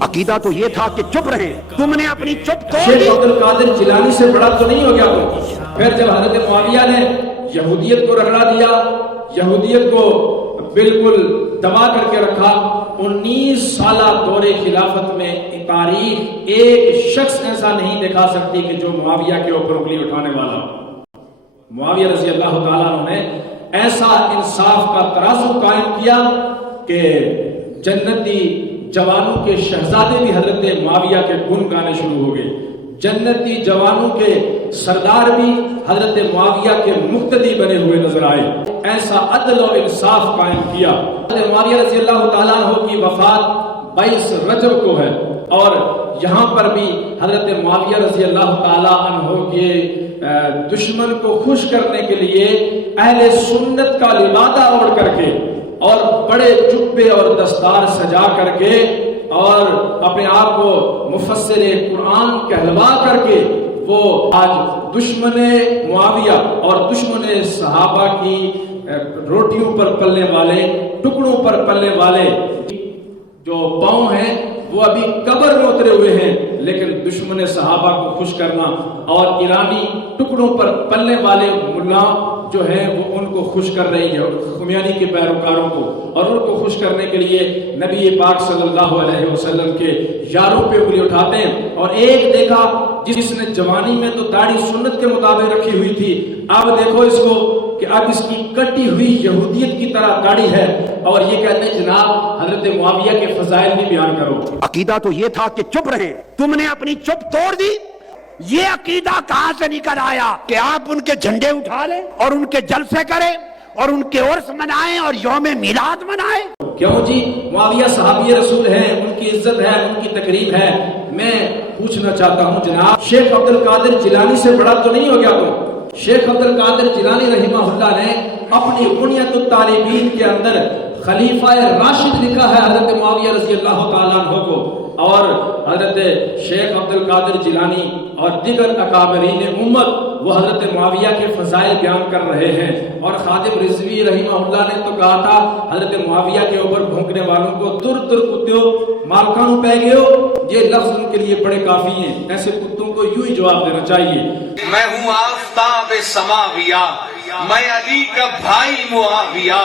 عقیدہ تو یہ تھا کہ چپ رہے، تم نے اپنی چپ توڑ شیخ دی۔ عبد القادر جیلانی سے بڑا تو نہیں ہو گیا تو پھر جب حضرت معاویہ نے یہودیت کو رگڑا دیا، یہودیت کو بالکل دبا کر کے رکھا، 19 سالہ دور خلافت میں تاریخ ایک شخص ایسا نہیں دکھا سکتی کہ جو معاویہ کے اوپر انگلی اٹھانے والا ہو۔ معاویہ رضی اللہ تعالیٰ عنہ نے ایسا انصاف کا ترازو قائم کیا کہ جنتی جوانوں کے شہزادے بھی حضرت معاویہ کے گن گانے شروع ہو گئے، جنتی جوانوں کے سردار بھی حضرت معاویہ کے مقتدی بنے ہوئے نظر آئے۔ ایسا عدل و انصاف قائم کیا۔ حضرت معاویہ رضی اللہ تعالیٰ عنہ کی وفات 22 رجب کو ہے، اور یہاں پر بھی حضرت معاویہ رضی اللہ تعالیٰ عنہ کے دشمن کو خوش کرنے کے لیے اہل سنت کا لبادہ اوڑھ کر کے اور بڑے جبے اور دستار سجا کر کے اور اپنے آپ کو مفسر قرآن کہلوا کر کے وہ آج دشمن معاویہ اور دشمن صحابہ کی روٹیوں پر پلنے والے، ٹکڑوں پر پلنے والے جو پاؤں ہیں وہ ابھی قبر میں اترے ہوئے ہیں، لیکن دشمن صحابہ کو خوش کرنا اور ایرانی ٹکڑوں پر پلنے والے ملا جو ہیں وہ ان کو خوش کر رہی ہے، خمیانی کے پیروکاروں کو، اور ان کو خوش کرنے کے لیے نبی پاک صلی اللہ علیہ وسلم کے یاروں پہ انگلی اٹھاتے ہیں۔ اور ایک دیکھا جس نے جوانی میں تو داڑھی سنت کے مطابق رکھی ہوئی تھی، اب دیکھو اس کو کہ اب اس کی کٹی ہوئی یہودیت کی طرح داڑھی ہے، اور یہ کہتے ہیں جناب حضرت معاویہ کے فضائل بھی بیان کرو۔ عقیدہ تو یہ تھا کہ چپ رہے، تم نے اپنی چپ توڑ دی۔ یہ عقیدہ کہاں سے نکل آیا کہ آپ ان کے جھنڈے اٹھا لیں اور ان کے جلسے کریں اور ان کے عرس منائیں اور یوم میلاد منائیں؟ کیوں جی؟ معاویہ صحابی رسول ہیں، ان کی عزت ہے، ان کی تقریب ہے۔ میں پوچھنا چاہتا ہوں جناب، شیخ عبد القادر جیلانی سے بڑا تو نہیں ہو گیا تو؟ شیخ عبد القادر جیلانی رحمہ اللہ نے اپنی بنیۃ الطالبین کے اندر خلیفہ راشد لکھا ہے حضرت معاویہ رضی اللہ تعالیٰ عنہ کو، اور حضرت شیخ عبد القادر جیلانی اور دیگر اکابرین امت وہ حضرت معاویہ کے فضائل بیان کر رہے ہیں۔ اور خادم رضوی رحمہ اللہ نے تو کہا تھا حضرت معاویہ کے اوپر بھونکنے والوں کو تر تر کتوں مالکانوں پہ گئے ہو، یہ لفظ ان کے لیے بڑے کافی ہیں، ایسے کتوں کو یوں ہی جواب دینا چاہیے۔ میں ہوں آفتاب سماویہ، میں علی کا بھائی معاویہ،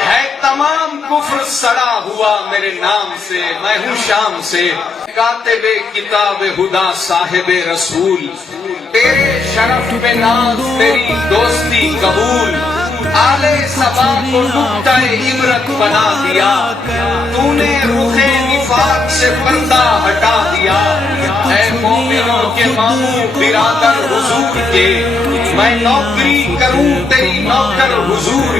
ہے تمام کفر سڑا ہوا میرے نام سے، میں ہوں شام سے، کاتب کتاب خدا صاحب رسول، تیرے شرف پہ ناز تیری دوستی قبول، آل صبا کو نقطہ عبرت بنا دیا، تو نے رخ نفاق سے پردہ ہٹا دیا، اے مومنوں کے ماموں برادر حضور کے، میں نوکری کروں تیری نوکر حضور